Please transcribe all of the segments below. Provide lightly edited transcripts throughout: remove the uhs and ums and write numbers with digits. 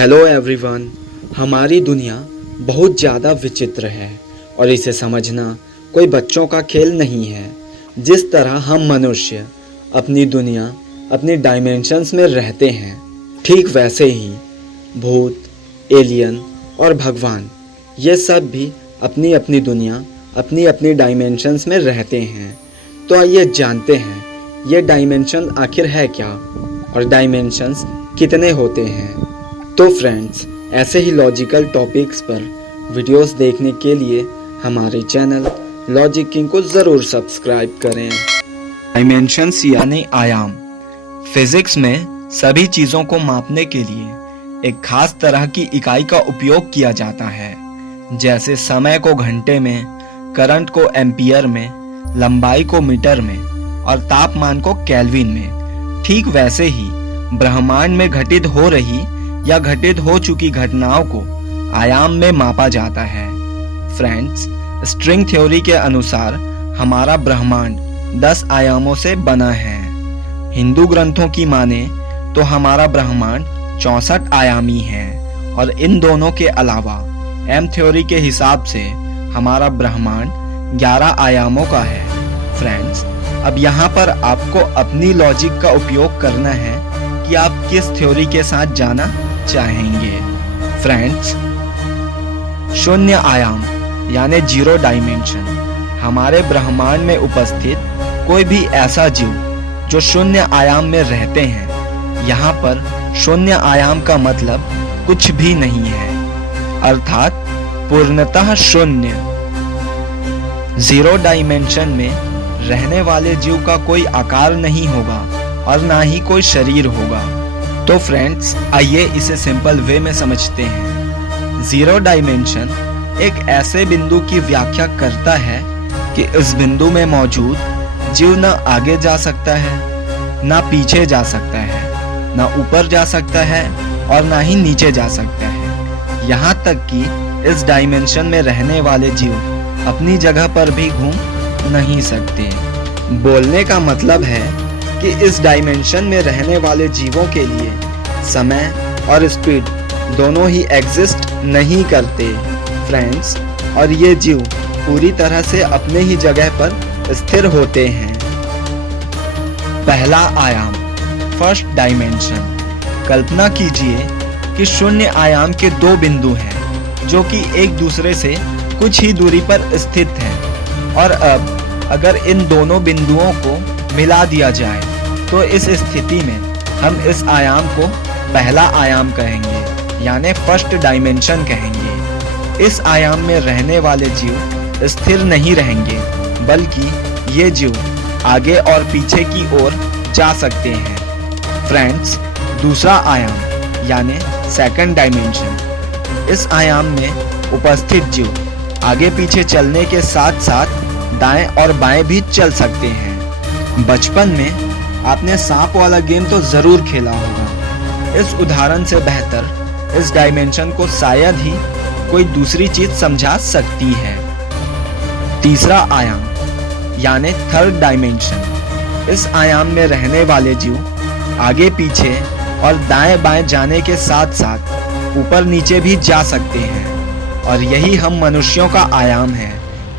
Hello everyone. हमारी दुनिया बहुत ज़्यादा विचित्र है और इसे समझना कोई बच्चों का खेल नहीं है। जिस तरह हम मनुष्य अपनी दुनिया अपनी डायमेंशंस में रहते हैं, ठीक वैसे ही भूत, एलियन और भगवान ये सब भी अपनी अपनी दुनिया अपनी अपनी डायमेंशंस में रहते हैं। तो आइए जानते हैं ये डायमेंशन आखिर है क्या और डायमेंशंस कितने होते हैं। तो फ्रेंड्स, ऐसे ही लॉजिकल टॉपिक्स पर वीडियोस देखने के लिए हमारे चैनल लॉजिक किंग को ज़रूर सब्सक्राइब करें। डायमेंशंस यानी आयाम फिजिक्स में सभी चीज़ों को मापने के लिए एक खास तरह की इकाई का उपयोग किया जाता है। जैसे समय को घंटे में, करंट को एम्पियर में, लंबाई को मीटर में और तापमान को केल्विन में। ठीक वैसे ही ब्रह्मांड में घटित हो रही या घटित हो चुकी घटनाओं को आयाम में मापा जाता है। फ्रेंड्स, स्ट्रिंग थ्योरी के अनुसार हमारा ब्रह्मांड 10 आयामों से बना है। हिंदू ग्रंथों की माने तो हमारा ब्रह्मांड 64 आयामी है और इन दोनों के अलावा एम थ्योरी के हिसाब से हमारा ब्रह्मांड 11 आयामों का है। फ्रेंड्स, अब यहाँ पर आपको अपनी लॉजिक का उपयोग करना है कि आप किस थ्योरी के साथ जाना चाहेंगे। फ्रेंड्स, शून्य आयाम यानी जीरो डायमेंशन हमारे ब्रह्मांड में उपस्थित कोई भी ऐसा जीव जो शून्य आयाम में रहते हैं। यहाँ पर शून्य आयाम का मतलब कुछ भी नहीं है, अर्थात पूर्णतः शून्य। जीरो डायमेंशन में रहने वाले जीव का कोई आकार नहीं होगा और ना ही कोई शरीर होगा। तो फ्रेंड्स, आइए इसे सिंपल वे में समझते हैं। जीरो डायमेंशन एक ऐसे बिंदु की व्याख्या करता है कि इस बिंदु में मौजूद जीव न आगे जा सकता है, ना पीछे जा सकता है, ना ऊपर जा सकता है और ना ही नीचे जा सकता है। यहाँ तक कि इस डायमेंशन में रहने वाले जीव अपनी जगह पर भी घूम नहीं सकते। बोलने का मतलब है कि इस डायमेंशन में रहने वाले जीवों के लिए समय और स्पीड दोनों ही एग्जिस्ट नहीं करते। फ्रेंड्स, और ये जीव पूरी तरह से अपने ही जगह पर स्थिर होते हैं। पहला आयाम, फर्स्ट डायमेंशन। कल्पना कीजिए कि शून्य आयाम के दो बिंदु हैं जो कि एक दूसरे से कुछ ही दूरी पर स्थित हैं और अब अगर इन दोनों बिंदुओं को मिला दिया जाए तो इस स्थिति में हम इस आयाम को पहला आयाम कहेंगे, यानी फर्स्ट डायमेंशन कहेंगे। इस आयाम में रहने वाले जीव स्थिर नहीं रहेंगे, बल्कि ये जीव आगे और पीछे की ओर जा सकते हैं। फ्रेंड्स, दूसरा आयाम यानी सेकंड डायमेंशन। इस आयाम में उपस्थित जीव आगे पीछे चलने के साथ साथ दाएं और बाएं भी चल सकते हैं। बचपन में आपने सांप वाला गेम तो जरूर खेला होगा। इस उदाहरण से बेहतर इस डायमेंशन को शायद ही कोई दूसरी चीज समझा सकती है। तीसरा आयाम यानी थर्ड डायमेंशन। इस आयाम में रहने वाले जीव आगे पीछे और दाएं बाएं जाने के साथ साथ ऊपर नीचे भी जा सकते हैं और यही हम मनुष्यों का आयाम है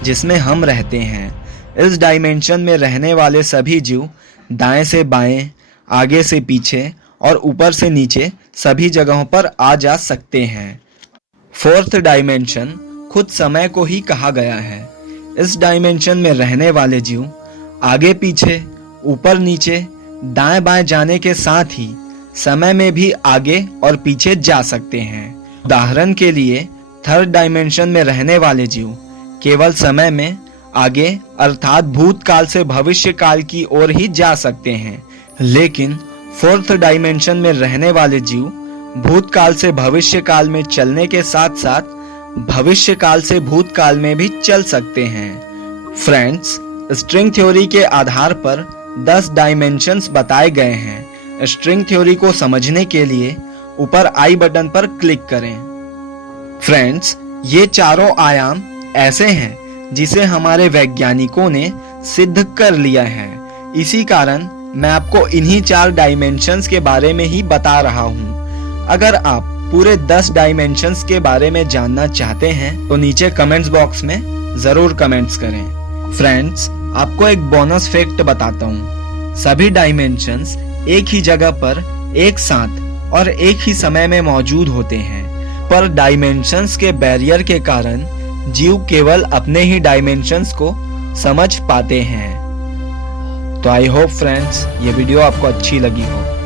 जिसमें हम रहते हैं। इस डायमेंशन में रहने वाले सभी जीव दाएं से बाएं, आगे से पीछे और ऊपर से नीचे सभी जगहों पर आ जा सकते हैं। फोर्थ डायमेंशन खुद समय को ही कहा गया है। इस डायमेंशन में रहने वाले जीव आगे पीछे, ऊपर नीचे, दाएं बाएं जाने के साथ ही समय में भी आगे और पीछे जा सकते हैं। उदाहरण के लिए थर्ड डायमेंशन में रहने वाले जीव केवल समय में आगे अर्थात भूतकाल से भविष्य काल की ओर ही जा सकते हैं, लेकिन फोर्थ डायमेंशन में रहने वाले जीव भूतकाल से भविष्य काल में चलने के साथ साथ भविष्य काल से भूतकाल में भी चल सकते हैं। फ्रेंड्स, स्ट्रिंग थ्योरी के आधार पर 10 डायमेंशंस बताए गए हैं। स्ट्रिंग थ्योरी को समझने के लिए ऊपर आई बटन पर क्लिक करें। फ्रेंड्स, ये चारों आयाम ऐसे हैं जिसे हमारे वैज्ञानिकों ने सिद्ध कर लिया है। इसी कारण मैं आपको इन्हीं 4 डायमेंशंस के बारे में ही बता रहा हूँ। अगर आप पूरे 10 डायमेंशंस के बारे में जानना चाहते हैं तो नीचे कमेंट्स बॉक्स में जरूर कमेंट्स करें। फ्रेंड्स, आपको एक बोनस फैक्ट बताता हूँ। सभी डायमेंशंस एक ही जगह पर एक साथ और एक ही समय में मौजूद होते हैं, पर डायमेंशंस के बैरियर के कारण जीव केवल अपने ही डायमेंशंस को समझ पाते हैं। तो आई होप फ्रेंड्स ये वीडियो आपको अच्छी लगी हो।